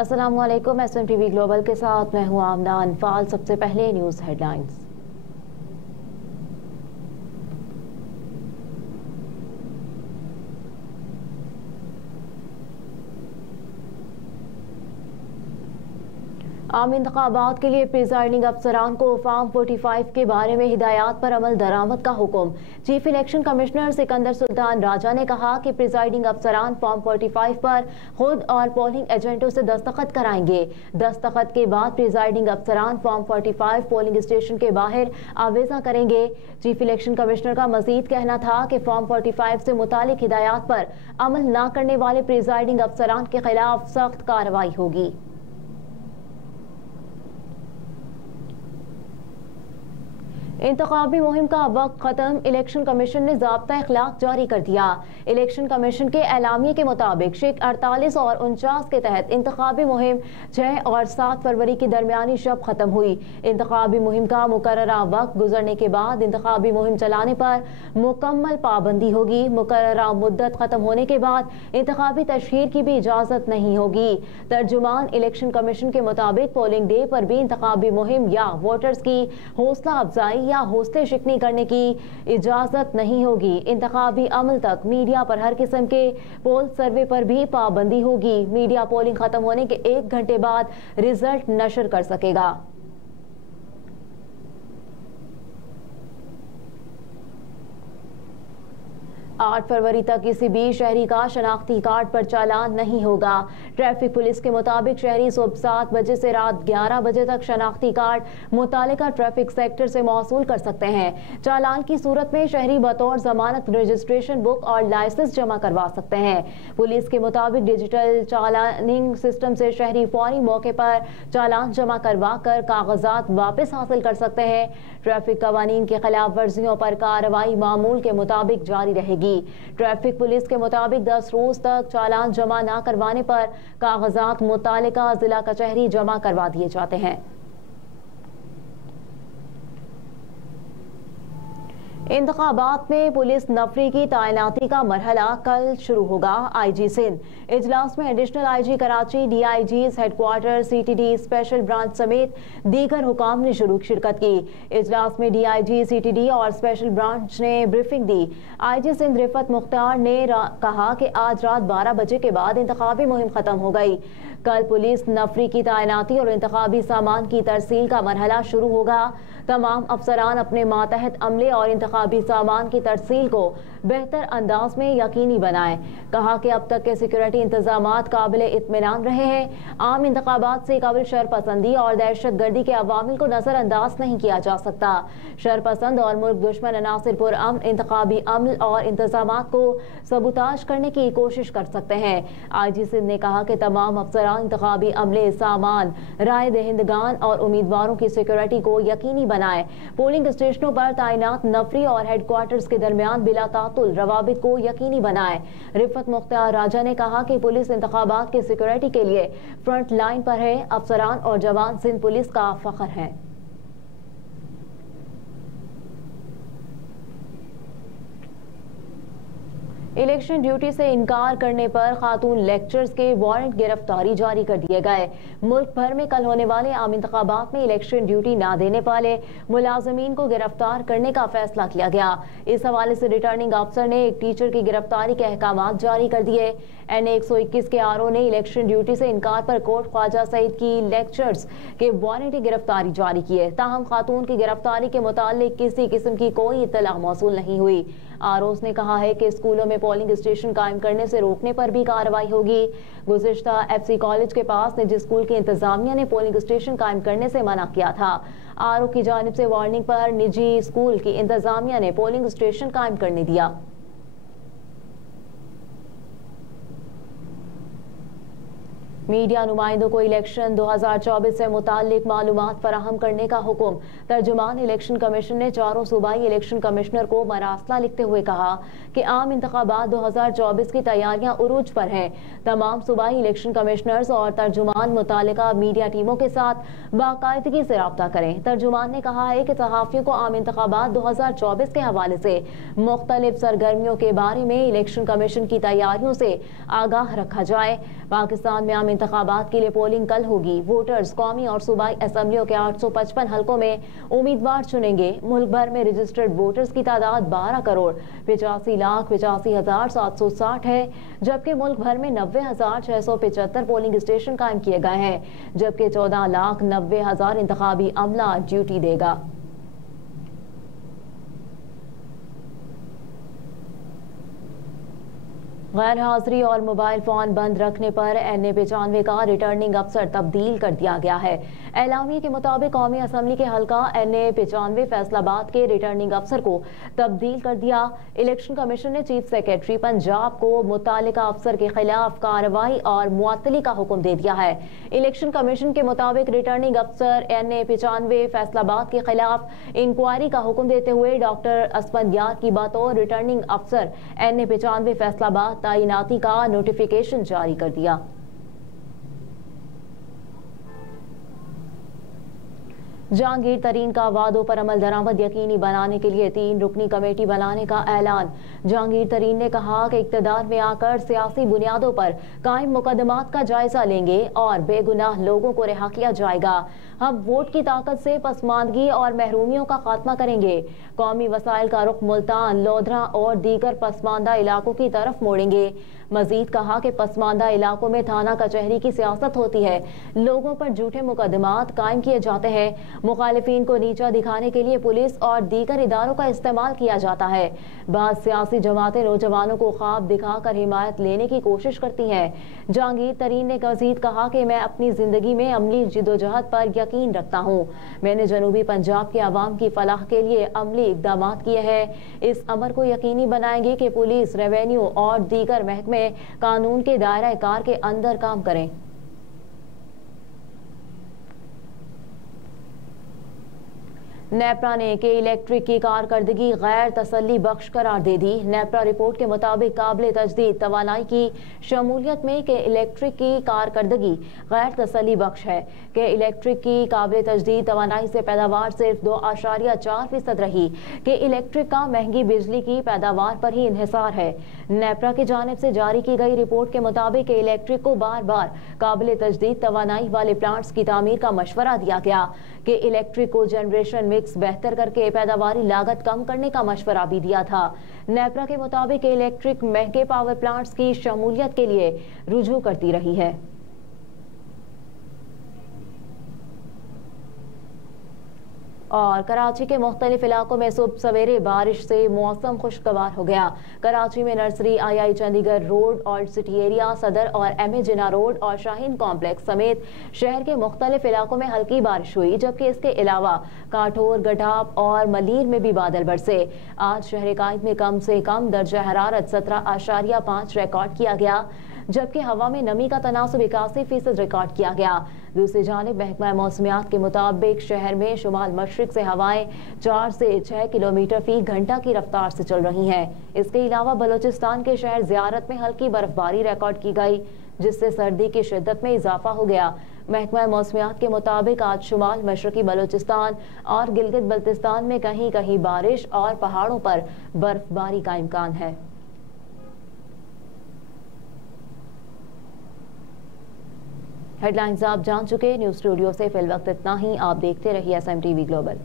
अस्सलामुअलैकुम। SMTV global के साथ मैं हूं आमना अनफाल। सबसे पहले न्यूज़ हेडलाइंस। आम इंतखाबात के लिए प्रिजाइडिंग अफसरान को फॉर्म 45 के बारे में हिदायत पर अमल दरामद का हुक्म। Chief election commissioner Sikandar Sultan Raja ने कहा कि प्रिजाइडिंग अफसरान फॉर्म 45 पर खुद और पोलिंग एजेंटों से दस्तखत कराएंगे। दस्तखत के बाद प्रिजाइडिंग अफसरान फॉर्म 45 पोलिंग स्टेशन के बाहर आवेजा करेंगे। चीफ इलेक्शन कमिश्नर का मजीद कहना था कि फॉर्म 45 से मुतालिक हिदायत पर अमल न करने वाले प्रिजाइडिंग अफसरान के खिलाफ सख्त कार्रवाई होगी। इंतखाबी मुहिम का वक्त खत्म। इलेक्शन कमीशन ने ज़ाब्ता इखलाक जारी कर दिया। इलेक्शन कमीशन के एलामिये के मुताबिक शिक 48 और 49 के तहत इंतखाबी मुहिम 6 और 7 फरवरी की दरमियानी शब खत्म हुई। इंतखाबी मुहिम का मुकर्ररा वक्त गुजरने के बाद इंतखाबी मुहिम चलाने पर मुकम्मल पाबंदी होगी। मुकर्ररा मुद्दत खत्म होने के बाद इंतखाबी तशहीर की भी इजाज़त नहीं होगी। तर्जुमान इलेक्शन कमीशन के मुताबिक पोलिंग डे पर भी इंतखाबी मुहिम या वोटर्स की हौसला अफजाई या हौसले शिकनी करने की इजाजत नहीं होगी। इंतखाबी अमल तक मीडिया पर हर किस्म के पोल सर्वे पर भी पाबंदी होगी। मीडिया पोलिंग खत्म होने के 1 घंटे बाद रिजल्ट नशर कर सकेगा। 8 फरवरी तक किसी भी शहरी का शनाख्ती कार्ड पर चालान नहीं होगा। ट्रैफिक पुलिस के मुताबिक शहरी सुबह 7 बजे से रात 11 बजे तक शनाख्ती कार्ड मुतालिका ट्रैफिक सेक्टर से मौसूल कर सकते हैं। चालान की सूरत में शहरी बतौर जमानत रजिस्ट्रेशन बुक और लाइसेंस जमा करवा सकते हैं। पुलिस के मुताबिक डिजिटल चालानिंग सिस्टम से शहरी फौरी मौके पर चालान जमा करवा कर कागजात वापस हासिल कर सकते हैं। ट्रैफिक कवानीन की खिलाफ वर्जियों पर कार्रवाई मामूल के मुताबिक जारी रहेगी। ट्रैफिक पुलिस के मुताबिक 10 रोज तक चालान जमा न करवाने पर कागजात मुतालिका जिला कचहरी जमा करवा दिए जाते हैं। इंतखाबात में पुलिस नफरी की तैनाती का मरहला कल शुरू होगा। IG सिंध इजलास में additional IG Karachi, DIGs headquarter, CTD special branch समेत दीगर हुकाम ने शिरकत की। इजलास में DIG, CTD और स्पेशल ब्रांच ने ब्रीफिंग दी। IG सिंध रिफत मुख्तार ने कहा कि आज रात 12 बजे के बाद इंतखाबी मुहिम खत्म हो गई। कल पुलिस नफरी की तैनाती और इंतखाबी सामान की तरसील का मरहला शुरू होगा। तमाम अफसरान अपने मातहत अमले और इंतखाबी सामान की तरसील को बेहतर अंदाज में यकीनी बनाएं। कहा कि अब तक के सिक्योरिटी इंतजामात काबिल इत्मीनान रहे हैं। आम इंतखाबात से कबल शरपसंदी और दहशत गर्दी के अवामिल को नजरअंदाज नहीं किया जा सकता। शरपसंद और मुल्क दुश्मन अनासिर पुरअमन इंतखाबी अमल और इंतजामात को सबूताज करने की कोशिश कर सकते हैं। IG सिंध ने कहा कि तमाम अफसरान इंतखाबी अमले, सामान, राय दहिंदगान और उम्मीदवारों की सिक्योरिटी को यकीनी बनाएं। पोलिंग स्टेशनों पर तैनात नफरी और हेडक्वार्टर्स के दरमियान बिला तातुल रवाबित को यकीनी बनाएं। रिफत मुख्तार राजा ने कहा कि पुलिस इंतखाबात की सिक्योरिटी के लिए फ्रंट लाइन पर है। अफसरान और जवान सिंध पुलिस का फख्र है। इलेक्शन ड्यूटी से इनकार करने पर खातून लेक्चरर्स के वारंट गिरफ्तारी जारी कर दिए गए। मुल्क भर में कल होने वाले आम इंतखाबात में इलेक्शन ड्यूटी ना देने वाले मुलाजमीन को गिरफ्तार करने का फैसला किया गया। इस हवाले से रिटर्निंग अफसर ने एक टीचर की गिरफ्तारी के अहकाम जारी कर दिए। NA 121 के RO ने इलेक्शन ड्यूटी से इनकार पर कोर्ट ख्वाजा सईद की लेक्चरर्स के वारंट की गिरफ्तारी जारी की है। ताहम खातून की गिरफ्तारी के मुतालिक किसी किस्म की कोई इत्तला मौसूल नहीं हुई। ROs ने कहा है कि स्कूलों में पोलिंग स्टेशन कायम करने से रोकने पर भी कार्रवाई होगी। गुज़िश्ता FC कॉलेज के पास निजी स्कूल की इंतजामिया ने पोलिंग स्टेशन कायम करने से मना किया था। RO की जानिब से वार्निंग पर निजी स्कूल की इंतजामिया ने पोलिंग स्टेशन कायम करने दिया। मीडिया नुमाइंदों को इलेक्शन 2024 से मुताल्लिक मालूमात फराहम करने का हुक्म। तर्जुमान इलेक्शन कमीशन ने चारों सूबाई इलेक्शन कमिश्नर को मरासला लिखते हुए कहा कि आम इंतखाबात 2024 की तैयारियां उरूज पर हैं। तमाम सूबाई इलेक्शन कमिश्नर्स और तर्जुमान मुतालिका मीडिया टीमों के साथ बाकायदगी से रब्ता करें। तर्जुमान ने कहा है कि सहाफ़ियों को आम इंतखाबात 2024 के हवाले से मुख्तलिफ सरगर्मियों के बारे में इलेक्शन कमीशन की तैयारियों से आगाह रखा जाए। पाकिस्तान में आम इंतखाबात के लिए पोलिंग कल होगी। वोटर्स कौमी और सूबाई असम्बलियों के 855 हलकों में उम्मीदवार चुनेंगे। मुल्क भर में रजिस्टर्ड वोटर्स की तादाद 12,85,85,760 है, जबकि मुल्क भर में 90,675 पोलिंग स्टेशन कायम किए गए हैं, जबकि 14,90,000 इंतखाबी अमला ड्यूटी देगा। गैर हाजिरी और मोबाइल फोन बंद रखने पर NA-95 का रिटर्निंग अफसर तब्दील कर दिया गया है। एलामिया के मुताबिक कौमी असम्बली के हल्का NA-95 फैसलाबाद के रिटर्निंग अफसर को तब्दील कर दिया। इलेक्शन कमीशन ने चीफ सेक्रेटरी पंजाब को मुतालिका अफसर के खिलाफ कार्रवाई और मुअत्तली का हुक्म दे दिया है। इलेक्शन कमीशन के मुताबिक रिटर्निंग अफसर NA-95 फैसलाबाद के खिलाफ इंक्वायरी का हुक्म देते हुए डॉक्टर असफंदियार की बतौर रिटर्निंग अफसर NA-95 फैसलाबाद तैनाती का नोटिफिकेशन जारी कर दिया। जहांगीर तरीन का वादों पर अमल दरामद यकीनी बनाने के लिए 3 रुकनी कमेटी बनाने का ऐलान। जहांगीर तरीन ने कहा कि इक़्तिदार में आकर सियासी बुनियादों पर कायम मुकदमात का जायजा लेंगे और बेगुनाह लोगों को रिहा किया जाएगा। हम वोट की ताकत से पसमानदगी और महरूमियों का खात्मा करेंगे। कौमी वसाइल का रुख मुल्तान, लोधरा और दीगर पसमानदा इलाकों की तरफ मोड़ेंगे। मजीद कहा कि पसमानदा इलाकों में थाना कचहरी की सियासत होती है, लोगों पर झूठे मुकदमात कायम किए जाते हैं, मुखालिफिन को नीचा दिखाने के लिए पुलिस और दीगर इदारों का इस्तेमाल किया जाता है। बाद सियासी जमातें नौजवानों को ख्वाब दिखाकर हिमायत लेने की कोशिश करती हैं। जहांगीर तरीन ने मजीद कहा कि मैं अपनी जिंदगी में अमली जिदोजहद पर यकीन रखता हूँ। मैंने जनूबी पंजाब के अवाम की फलाह के लिए अमली इकदाम किए हैं। इस अमर को यकीनी बनाएंगे कि पुलिस, रेवेन्यू और दीगर महकमे कानून के दायरा कार के अंदर काम करें। नेपरा ने के इलेक्ट्रिक की कारकर्दगी गैर तसल्ली बख्श करार दे दी। नेपरा रिपोर्ट के मुताबिक काबिल तजदीद तवानाई की शमूलियत में के इलेक्ट्रिक की कारकर्दगी गैर तसल्ली बख्श है। के इलेक्ट्रिक की काबिल तजदीद तवानाई से पैदावार सिर्फ 2.4% रही। के इलेक्ट्रिक का महंगी बिजली की पैदावार पर ही इन्हिसार है। नेपरा की जानिब से जारी की गई रिपोर्ट के मुताबिक के इलेक्ट्रिक को बार बार काबिल तजदीद तवानाई वाले प्लांट्स की तामीर का मशवरा दिया गया। के इलेक्ट्रिक को जनरेशन मिक्स बेहतर करके पैदावारी लागत कम करने का मशवरा भी दिया था। नेपरा के मुताबिक इलेक्ट्रिक महंगे पावर प्लांट्स की शमूलियत के लिए रुजू करती रही है। और कराची के मुख्तलिफ इलाकों में सुबह सवेरे बारिश से मौसम खुशगवार हो गया। कराची में nursery, II Chandigarh road, old city area, सदर और MA जिन्ना रोड और शाहीन कॉम्प्लेक्स समेत शहर के मुख्तलिफ इलाकों में हल्की बारिश हुई, जबकि इसके अलावा काठोर, गठाब और मलीर में भी बादल बरसे। आज शहर कायद में कम से कम दर्जा हरारत 17.5 रिकॉर्ड किया गया, जबकि हवा में नमी का तनासुब 81% रिकॉर्ड किया गया। दूसरी जानिब महकमा मौसमियात के मुताबिक शहर में शुमाल मशरिक से हवाएं 4 से 6 किलोमीटर फी घंटा की रफ्तार से चल रही हैं। इसके अलावा बलोचिस्तान के शहर ज़ियारत में हल्की बर्फबारी रिकॉर्ड की गई, जिससे सर्दी की शिद्दत में इजाफा हो गया। महकमा मौसमियात के मुताबिक आज शुमाल मशरकी बलोचिस्तान और गिलगित बल्तिस्तान में कहीं कहीं बारिश और पहाड़ों पर बर्फबारी का इम्कान है। हेडलाइंस आप जान चुके। न्यूज़ स्टूडियो से फिल वक्त इतना ही। आप देखते रहिए SMTV ग्लोबल।